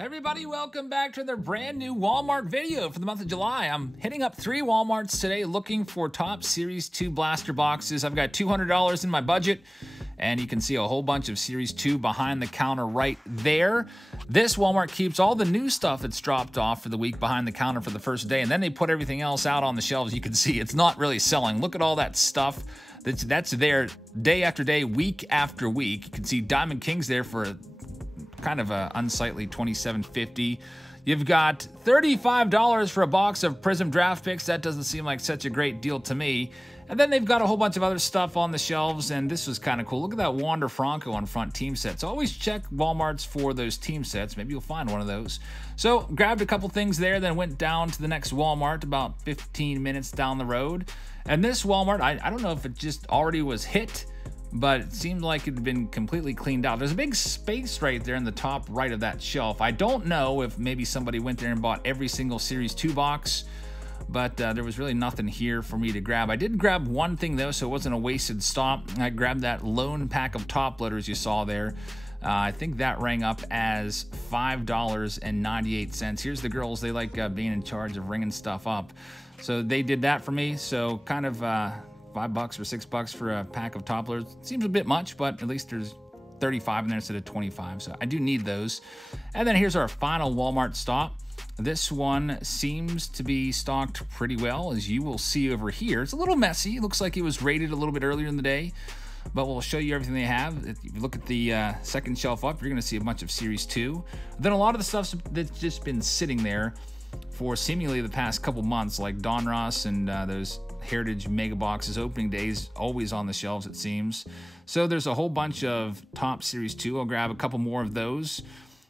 Everybody, welcome back to their brand new Walmart video for the month of July. I'm hitting up 3 Walmarts today looking for top Series 2 blaster boxes. I've got $200 in my budget, and you can see a whole bunch of Series 2 behind the counter right there. This Walmart keeps all the new stuff that's dropped off for the week behind the counter for the first day, and then they put everything else out on the shelves. You can see it's not really selling. Look at all that stuff that's there day after day, week after week. You can see Diamond Kings there for kind of a unsightly $27.50. You've got $35 for a box of Prism draft picks. That doesn't seem like such a great deal to me. And then they've got a whole bunch of other stuff on the shelves, and this was kind of cool. Look at that Wander Franco on front team sets. Always check Walmarts for those team sets. Maybe you'll find one of those. So grabbed a couple things there, then went down to the next Walmart about 15 minutes down the road. And this Walmart, I don't know if it just already was hit, but it seemed like it had been completely cleaned out. There's a big space right there in the top right of that shelf. I don't know if maybe somebody went there and bought every single Series 2 box, but there was really nothing here for me to grab. I did grab one thing, though, so it wasn't a wasted stop. I grabbed that lone pack of top loaders you saw there. I think that rang up as $5.98. Here's the girls. They like being in charge of ringing stuff up. So they did that for me, so kind of $5 or $6 for a pack of top loaders. Seems a bit much, but at least there's 35 in there instead of 25, so I do need those. And then here's our final Walmart stop. This one seems to be stocked pretty well, as you will see over here. It's a little messy. It looks like it was rated a little bit earlier in the day, but we'll show you everything they have. If you look at the second shelf up, you're going to see a bunch of Series 2. Then a lot of the stuff that's just been sitting there for seemingly the past couple months, like Donruss and those Heritage Mega Boxes. Opening days always on the shelves, it seems. So there's a whole bunch of top Series 2. I'll grab a couple more of those.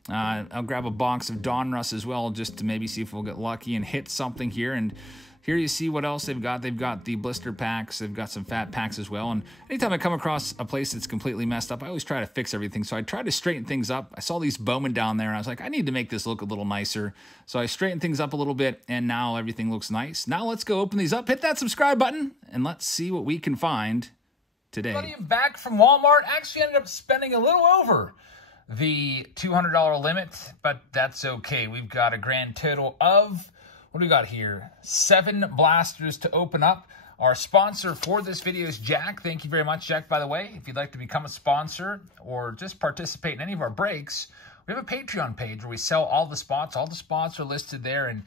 I'll grab a box of Donruss as well, just to maybe see if we'll get lucky and hit something here. And here you see what else they've got. They've got the blister packs. They've got some fat packs as well. And anytime I come across a place that's completely messed up, I always try to fix everything. So I try to straighten things up. I saw these Bowman down there, and I was like, I need to make this look a little nicer. So I straightened things up a little bit, and now everything looks nice. Now let's go open these up. Hit that subscribe button, and let's see what we can find today. Buddy, I'm back from Walmart. Actually ended up spending a little over the $200 limit, but that's okay. We've got a grand total of, what do we got here? 7 blasters to open up. Our sponsor for this video is Jack. Thank you very much, Jack, by the way. If you'd like to become a sponsor or just participate in any of our breaks, we have a Patreon page where we sell all the spots. All the spots are listed there, and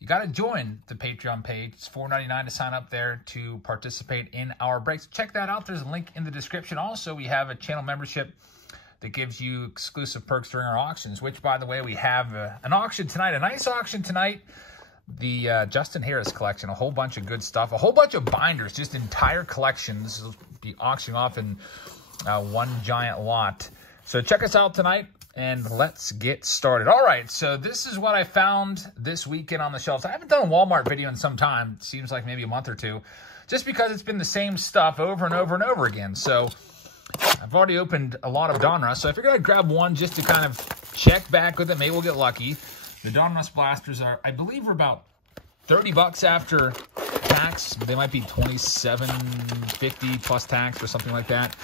you got to join the Patreon page. It's $4.99 to sign up there to participate in our breaks. Check that out. There's a link in the description. Also, we have a channel membership that gives you exclusive perks during our auctions, which, by the way, we have an auction tonight, a nice auction tonight. The Justin Harris collection, a whole bunch of good stuff, a whole bunch of binders, just entire collections. This will be auctioning off in one giant lot. So check us out tonight, and let's get started. All right, so this is what I found this weekend on the shelves. I haven't done a Walmart video in some time. It seems like maybe a month or two, just because it's been the same stuff over and over and over again. So I've already opened a lot of Donruss, so I figured I'd grab one just to kind of check back with it. Maybe we'll get lucky. The Donruss blasters are, I believe, are about $30 after tax. They might be $27.50 plus tax or something like that.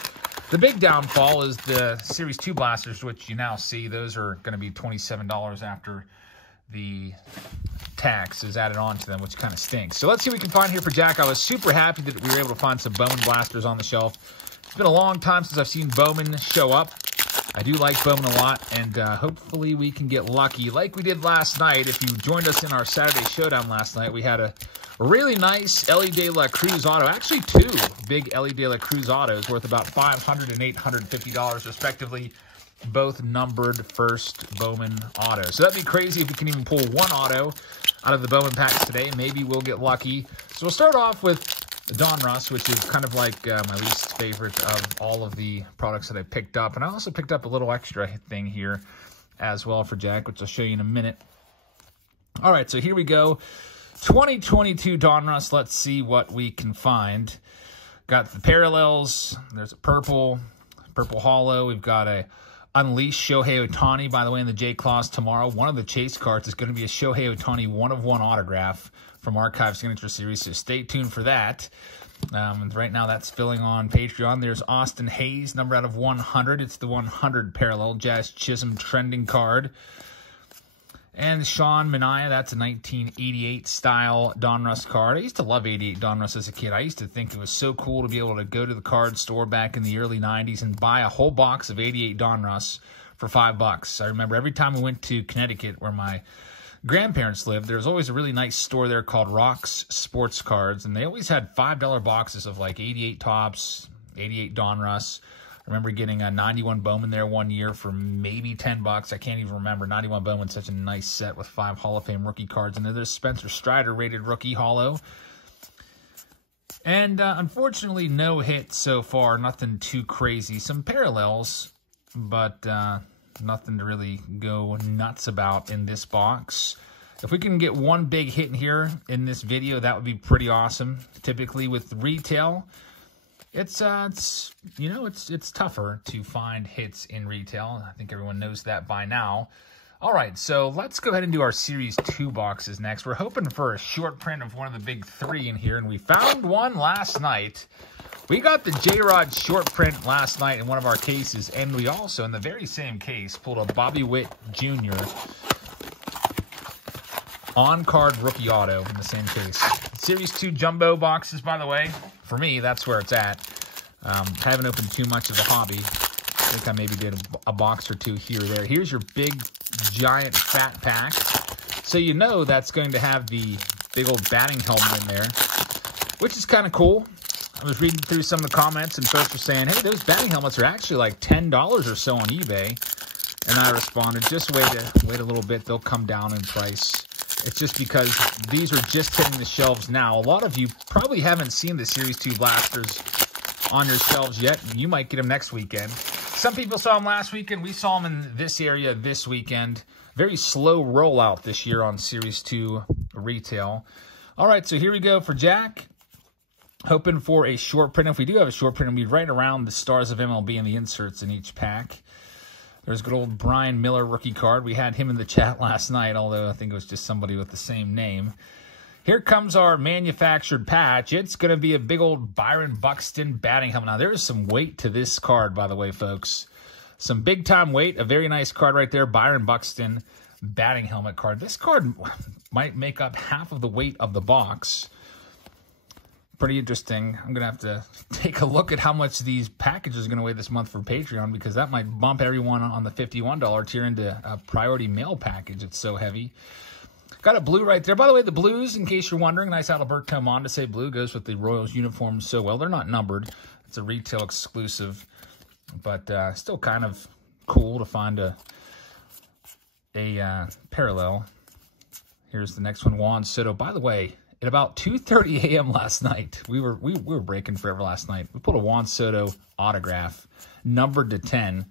The big downfall is the Series 2 blasters, which you now see. Those are going to be $27 after the tax is added on to them, which kind of stinks. So let's see what we can find here for Jack. I was super happy that we were able to find some Bowman blasters on the shelf. It's been a long time since I've seen Bowman show up. I do like Bowman a lot, and hopefully we can get lucky like we did last night. If you joined us in our Saturday Showdown last night, we had a really nice Ellie De La Cruz auto. Actually, 2 big Ellie De La Cruz autos worth about $500 and $850 respectively, both numbered first Bowman autos. So that'd be crazy if we can even pull one auto out of the Bowman packs today. Maybe we'll get lucky. So we'll start off with the Donruss, which is kind of like my least favorite of all of the products that I picked up. And I also picked up a little extra thing here as well for Jack, which I'll show you in a minute. All right, so here we go. 2022 Donruss. Let's see what we can find. Got the parallels. There's a purple hollow. We've got a Unleash Shohei Ohtani, by the way, in the J-Claws tomorrow. One of the chase cards is going to be a Shohei Ohtani 1/1 autograph from Archive Signature Series, so stay tuned for that. Right now, that's filling on Patreon. There's Austin Hayes, number out of 100. It's the 100 parallel Jazz Chisholm trending card. And Sean Mania, that's a 1988 style Donruss card. I used to love 88 Donruss as a kid. I used to think it was so cool to be able to go to the card store back in the early 90s and buy a whole box of 88 Donruss for $5. I remember every time we went to Connecticut where my grandparents lived, there was always a really nice store there called Rock's Sports Cards, and they always had $5 boxes of like 88 Topps, 88 Donruss. I remember getting a 91 Bowman there one year for maybe $10. I can't even remember. 91 Bowman's such a nice set with 5 Hall of Fame rookie cards. And then there's Spencer Strider rated rookie holo. And unfortunately, no hits so far. Nothing too crazy. Some parallels, but nothing to really go nuts about in this box. If we can get one big hit in here in this video, that would be pretty awesome. Typically with retail, it's tougher to find hits in retail. I think everyone knows that by now. All right, so let's go ahead and do our Series 2 boxes next. We're hoping for a short print of one of the big 3 in here, and we found one last night. We got the J-Rod short print last night in one of our cases, and we also, in the very same case, pulled a Bobby Witt Jr. on-card rookie auto in the same case. Series 2 jumbo boxes, by the way. For me, that's where it's at. Haven't opened too much of the hobby. I think I maybe did a box or 2 here or there. Here's your big, giant, fat pack. So you know that's going to have the big old batting helmet in there, which is kind of cool. I was reading through some of the comments, and folks were saying, hey, those batting helmets are actually like $10 or so on eBay. And I responded, just wait a little bit. They'll come down in price. It's just because these are just hitting the shelves now. A lot of you probably haven't seen the Series 2 blasters on your shelves yet. You might get them next weekend. Some people saw them last weekend. We saw them in this area this weekend. Very slow rollout this year on Series 2 retail. All right, so here we go for Jack. Hoping for a short print. If we do have a short print, it'll be right around the Stars of MLB and the inserts in each pack. There's good old Brian Miller rookie card. We had him in the chat last night, although I think it was just somebody with the same name. Here comes our manufactured patch. It's going to be a big old Byron Buxton batting helmet. Now, there is some weight to this card, by the way, folks. Some big-time weight. A very nice card right there. Byron Buxton batting helmet card. This card might make up half of the weight of the box. Pretty interesting. I'm going to have to take a look at how much these packages are going to weigh this month for Patreon, because that might bump everyone on the $51 tier into a priority mail package. It's so heavy. Got a blue right there. By the way, the blues, in case you're wondering, nice Alberto Mondesi blue, goes with the Royals uniform so well. They're not numbered. It's a retail exclusive, but still kind of cool to find a parallel. Here's the next one, Juan Soto. By the way, at about 2:30 a.m. last night, we were breaking forever last night. We pulled a Juan Soto autograph, numbered to 10,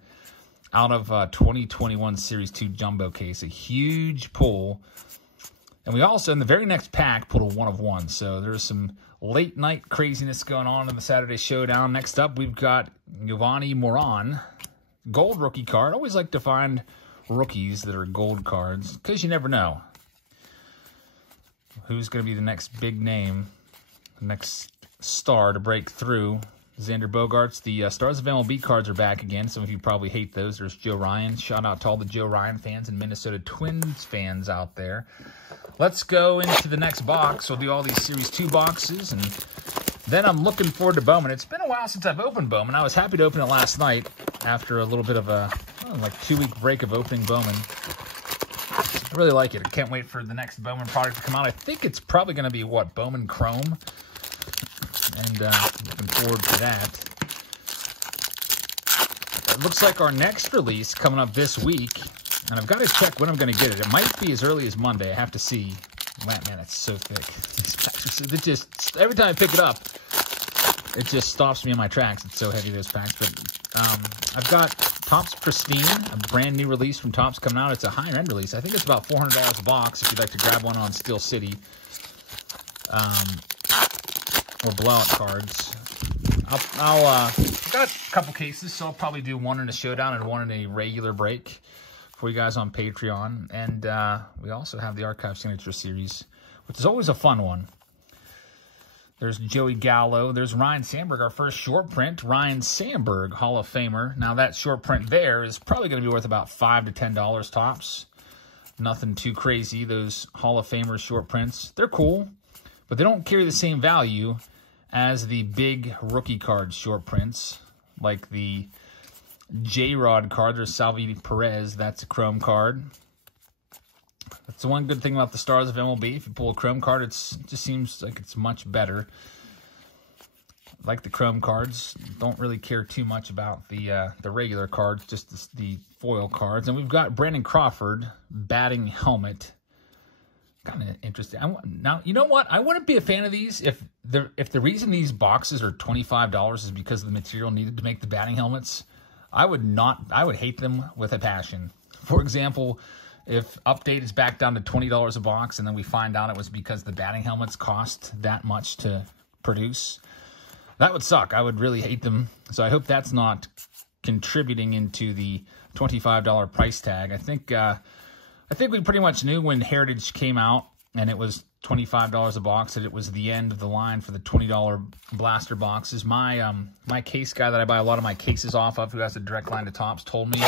out of 2021 Series 2 jumbo case. A huge pull. And we also, in the very next pack, pulled a 1 of 1. So there's some late night craziness going on in the Saturday Showdown. Next up, we've got Giovanni Moran, gold rookie card. Always like to find rookies that are gold cards, because you never know who's going to be the next big name, the next star to break through. Xander Bogaerts. The Stars of MLB cards are back again. Some of you probably hate those. There's Joe Ryan. Shout out to all the Joe Ryan fans and Minnesota Twins fans out there. Let's go into the next box. We'll do all these Series 2 boxes, and then I'm looking forward to Bowman. It's been a while since I've opened Bowman. I was happy to open it last night after a little bit of a, like 2-week break of opening Bowman. I really like it. I can't wait for the next Bowman product to come out. I think it's probably going to be, what, Bowman Chrome? And looking forward to that. It looks like our next release coming up this week, and I've got to check when I'm going to get it. It might be as early as Monday. I have to see. Man, it's so thick. It just, every time I pick it up, it just stops me in my tracks. It's so heavy, those packs. But I've got Topps Pristine, a brand new release from Topps coming out. It's a higher end release. I think it's about $400 a box if you'd like to grab one on Steel City. Or blowout cards. I've got a couple cases, so I'll probably do one in a showdown and one in a regular break for you guys on Patreon. And we also have the Archive Signature Series, which is always a fun one. There's Joey Gallo. There's Ryan Sandberg, our first short print. Ryan Sandberg, Hall of Famer. Now, that short print there is probably going to be worth about $5 to $10 tops. Nothing too crazy. Those Hall of Famer short prints, they're cool, but they don't carry the same value as the big rookie card short prints, like the J-Rod card. There's Salvi Perez. That's a chrome card. That's the one good thing about the Stars of MLB. If you pull a chrome card, it just seems like it's much better. Like the chrome cards, don't really care too much about the regular cards, just the foil cards. And we've got Brandon Crawford batting helmet. Kind of interesting. Now, you know what? I wouldn't be a fan of these if the reason these boxes are $25 is because of the material needed to make the batting helmets. I would hate them with a passion. For example, if Update is back down to $20 a box and then we find out it was because the batting helmets cost that much to produce, that would suck. I would really hate them. So I hope that's not contributing into the $25 price tag. I think we pretty much knew when Heritage came out and it was $25 a box that it was the end of the line for the $20 blaster boxes. My case guy that I buy a lot of my cases off of, who has a direct line to Topps, told me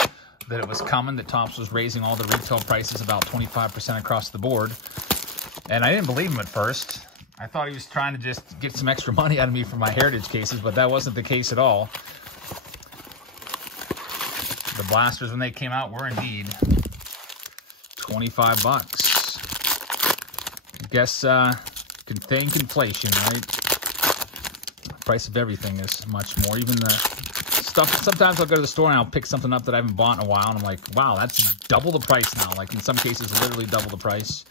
that it was coming, that Topps was raising all the retail prices about 25% across the board. And I didn't believe him at first. I thought he was trying to just get some extra money out of me for my Heritage cases, but that wasn't the case at all. The blasters, when they came out, were indeed $25. I guess can thank inflation, right? The price of everything is much more. Even the stuff. Sometimes I'll go to the store and I'll pick something up that I haven't bought in a while, and I'm like, wow, that's double the price now. Like in some cases, literally double the price.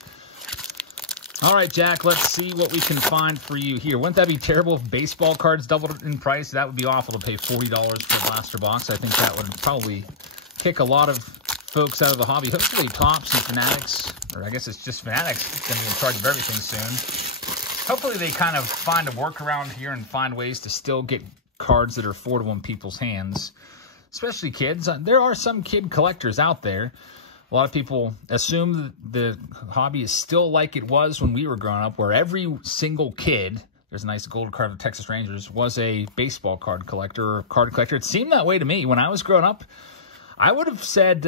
All right, Jack, let's see what we can find for you here. Wouldn't that be terrible if baseball cards doubled in price? That would be awful to pay $40 for a blaster box. I think that would probably kick a lot of folks out of the hobby. Hopefully Topps and Fanatics, or I guess it's just Fanatics, going to be in charge of everything soon. Hopefully they kind of find a workaround here and find ways to still get cards that are affordable in people's hands, especially kids. There are some kid collectors out there. A lot of people assume the hobby is still like it was when we were growing up, where every single kid, there's a nice gold card of the Texas Rangers, was a baseball card collector or card collector. It seemed that way to me. When I was growing up, I would have said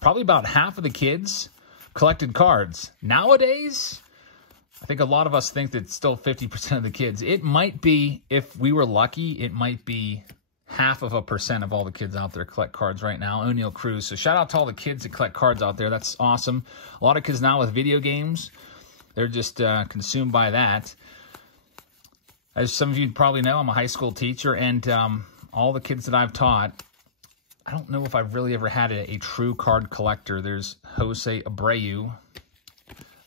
probably about half of the kids collected cards. Nowadays, I think a lot of us think that it's still 50% of the kids. It might be, if we were lucky, it might be 0.5% of all the kids out there collect cards right now. O'Neal Cruz. So shout out to all the kids that collect cards out there. That's awesome. A lot of kids now with video games, they're just consumed by that. As some of you probably know, I'm a high school teacher, and all the kids that I've taught, I don't know if I've really ever had a true card collector. There's Jose Abreu.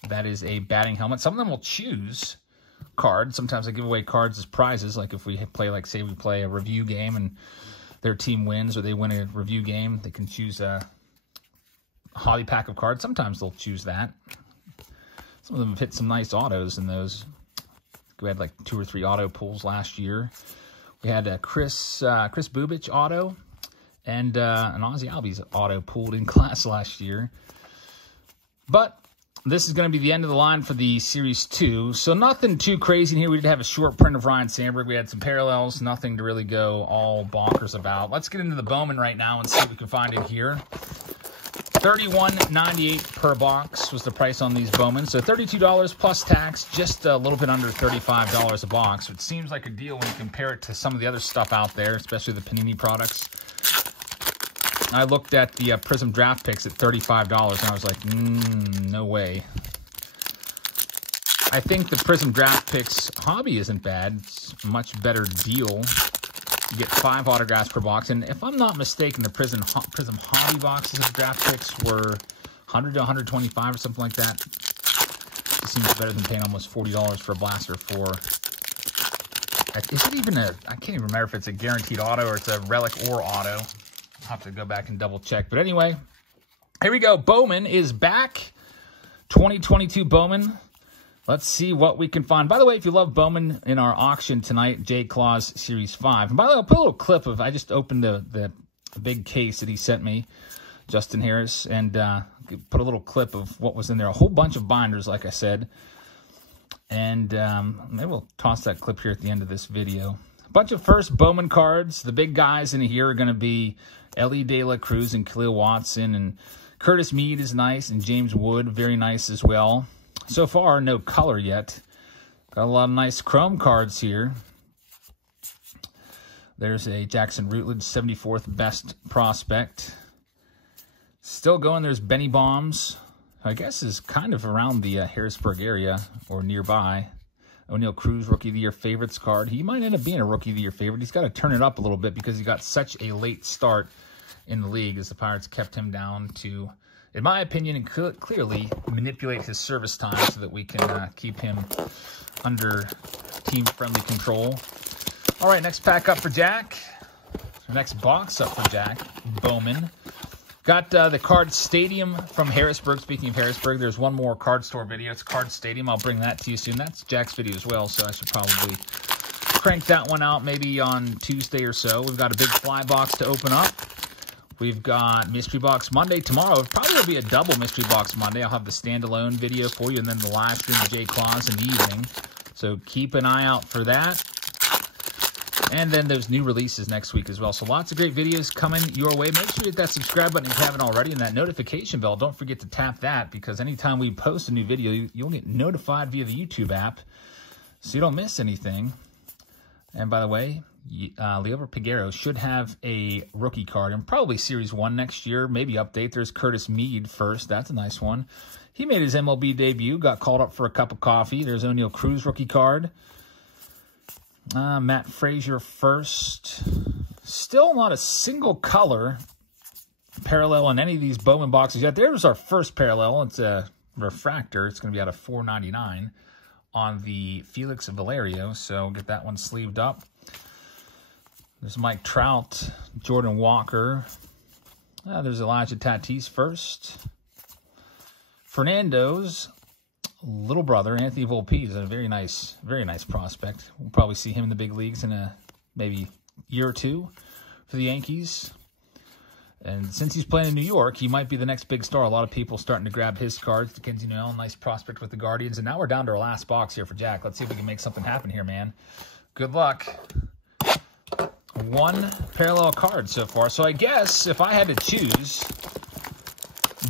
That is a batting helmet. Some of them will choose cards. Sometimes I give away cards as prizes, like if we play, like say we play a review game and their team wins or they win a review game, they can choose a hobby pack of cards. Sometimes they'll choose that. Some of them have hit some nice autos in those. We had like 2 or 3 auto pulls last year. We had a Chris Bubich auto and an Ozzy Albies auto pulled in class last year. But this is going to be the end of the line for the Series 2. So nothing too crazy in here. We did have a short print of Ryan Sandberg. We had some parallels. Nothing to really go all bonkers about. Let's get into the Bowman right now and see what we can find in here. $31.98 per box was the price on these Bowman. So $32 plus tax, just a little bit under $35 a box. Which seems like a deal when you compare it to some of the other stuff out there, especially the Panini products. I looked at the Prism Draft Picks at $35, and I was like, no way. I think the Prism Draft Picks hobby isn't bad. It's a much better deal. You get 5 autographs per box, and if I'm not mistaken, the Prism hobby boxes of Draft Picks were $100 to $125 or something like that. It seems better than paying almost $40 for a blaster for... Is it even a... I can't even remember if it's a guaranteed auto or it's a relic or auto. I'll have to go back and double check. But anyway, here we go. Bowman is back. 2022 Bowman. Let's see what we can find. By the way, if you love Bowman, in our auction tonight, J. Claus Series 5. And by the way, I'll put a little clip of, I just opened the big case that he sent me, Justin Harris, and put a little clip of what was in there. A whole bunch of binders, like I said. And maybe we'll toss that clip here at the end of this video. A bunch of first Bowman cards. The big guys in here are going to be Ellie De La Cruz and Khalil Watson and Curtis Mead is nice, and James Wood, very nice as well. So far, no color yet. Got a lot of nice chrome cards here. There's a Jackson Routledge, 74th best prospect. Still going, there's Benny Bombs. I guess is kind of around the Harrisburg area or nearby. O'Neal Cruz, Rookie of the Year favorites card. He might end up being a Rookie of the Year favorite. He's got to turn it up a little bit because he got such a late start in the league as the Pirates kept him down to, in my opinion, and clearly manipulate his service time so that we can keep him under team-friendly control. All right, next pack up for Jack. Next box up for Jack. Bowman. Got the Card Stadium from Harrisburg. Speaking of Harrisburg, there's one more card store video. It's Card Stadium. I'll bring that to you soon. That's Jack's video as well, so I should probably crank that one out maybe on Tuesday or so. We've got a big fly box to open up. We've got Mystery Box Monday tomorrow. Probably will be a double Mystery Box Monday. I'll have the standalone video for you and then the live stream of Jay Claus in the evening. So keep an eye out for that. And then those new releases next week as well. So lots of great videos coming your way. Make sure you hit that subscribe button if you haven't already, and that notification bell. Don't forget to tap that, because anytime we post a new video, you'll get notified via the YouTube app so you don't miss anything. And by the way, Leover Piguero should have a rookie card, and probably Series 1 next year, maybe update. There's Curtis Mead first. That's a nice one. He made his MLB debut, got called up for a cup of coffee. There's O'Neal Cruz rookie card. Matt Frazier first. Still not a single color parallel in any of these Bowman boxes yet. There's our first parallel. It's a refractor. It's going to be out of $4.99 on the Felix Valerio. So get that one sleeved up. There's Mike Trout, Jordan Walker. There's Elijah Tatis first. Fernando's little brother, Anthony Volpe, is a very nice prospect. We'll probably see him in the big leagues in a maybe year or two for the Yankees. And since he's playing in New York, he might be the next big star. A lot of people starting to grab his cards. Dickensie Noel, nice prospect with the Guardians. And now we're down to our last box here for Jack. Let's see if we can make something happen here, man. Good luck. One parallel card so far. So I guess if I had to choose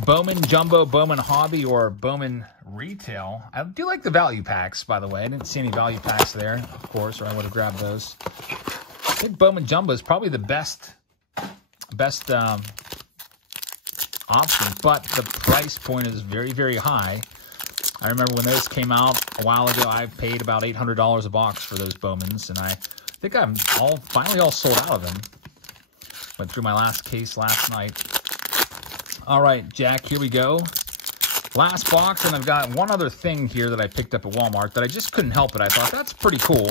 Bowman Jumbo, Bowman Hobby, or Bowman Retail. I do like the value packs, by the way. I didn't see any value packs there, of course, or I would have grabbed those. I think Bowman Jumbo is probably the best option, but the price point is very, very high. I remember when those came out a while ago, I paid about $800 a box for those Bowmans, and I think I'm finally all sold out of them. Went through my last case last night. All right, Jack, here we go. Last box, and I've got one other thing here that I picked up at Walmart that I just couldn't help it. I thought, that's pretty cool.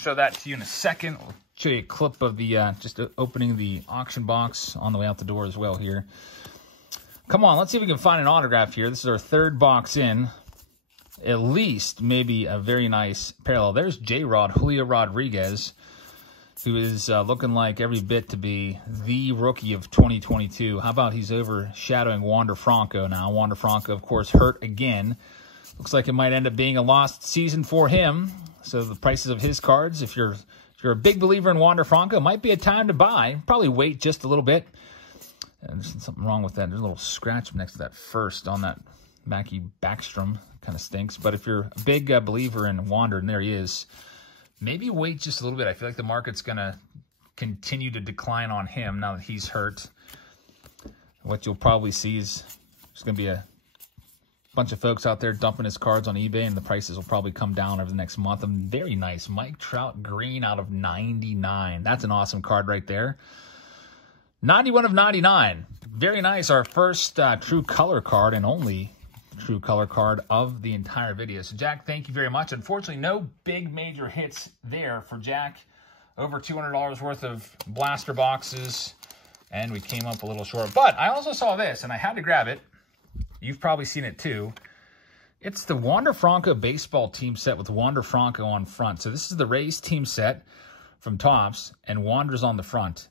Show that to you in a second. I'll show you a clip of the just opening the auction box on the way out the door as well here. Come on, let's see if we can find an autograph here. This is our third box in. At least maybe a very nice parallel. There's J-Rod, Julio Rodriguez, who is looking like every bit to be the rookie of 2022. How about he's overshadowing Wander Franco now? Wander Franco, of course, hurt again. Looks like it might end up being a lost season for him. So the prices of his cards, if you're a big believer in Wander Franco, might be a time to buy. Probably wait just a little bit. And there's something wrong with that. There's a little scratch next to that first on that Mackie Backstrom. Kind of stinks. But if you're a big believer in Wander, and there he is, maybe wait just a little bit. I feel like the market's going to continue to decline on him now that he's hurt. What you'll probably see is there's going to be a bunch of folks out there dumping his cards on eBay, and the prices will probably come down over the next month. Very nice. Mike Trout green out of 99. That's an awesome card right there. 91 of 99. Very nice. Our first true color card and only true color card of the entire video. So, Jack, thank you very much. Unfortunately, no big major hits there for Jack. Over $200 worth of blaster boxes, and we came up a little short. But I also saw this, and I had to grab it. You've probably seen it too. It's the Wander Franco baseball team set with Wander Franco on front. So this is the Rays team set from Topps, and Wander's on the front.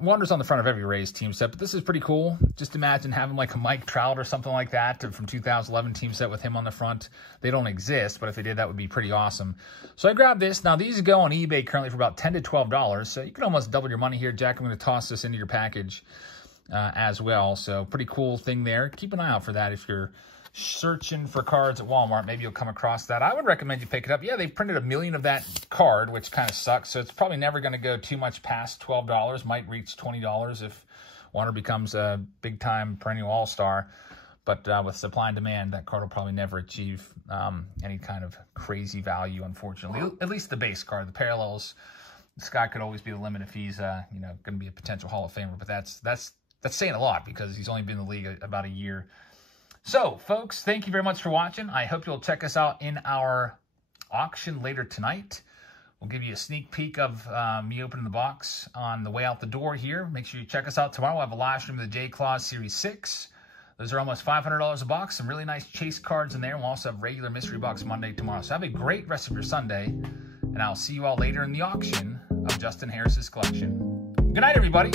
Wonders on the front of every Rays team set, but this is pretty cool. Just imagine having like a Mike Trout or something like that from 2011 team set with him on the front. They don't exist, but if they did, that would be pretty awesome. So I grabbed this. Now, these go on eBay currently for about $10 to $12, so you can almost double your money here, Jack. I'm going to toss this into your package as well, so pretty cool thing there. Keep an eye out for that if you're searching for cards at Walmart. Maybe you'll come across that. I would recommend you pick it up. Yeah, they printed 1 million of that card, which kind of sucks. So it's probably never going to go too much past $12. Might reach $20 if Warner becomes a big-time perennial all-star. But with supply and demand, that card will probably never achieve any kind of crazy value, unfortunately. At least the base card. The parallels, the sky could always be the limit if he's going to be a potential Hall of Famer. But that's saying a lot because he's only been in the league about a year. So, folks, thank you very much for watching. I hope you'll check us out in our auction later tonight. We'll give you a sneak peek of me opening the box on the way out the door here. Make sure you check us out tomorrow. We'll have a live stream of the J-Claws Series 6. Those are almost $500 a box. Some really nice chase cards in there. We'll also have regular Mystery Box Monday tomorrow. So have a great rest of your Sunday, and I'll see you all later in the auction of Justin Harris's collection. Good night, everybody.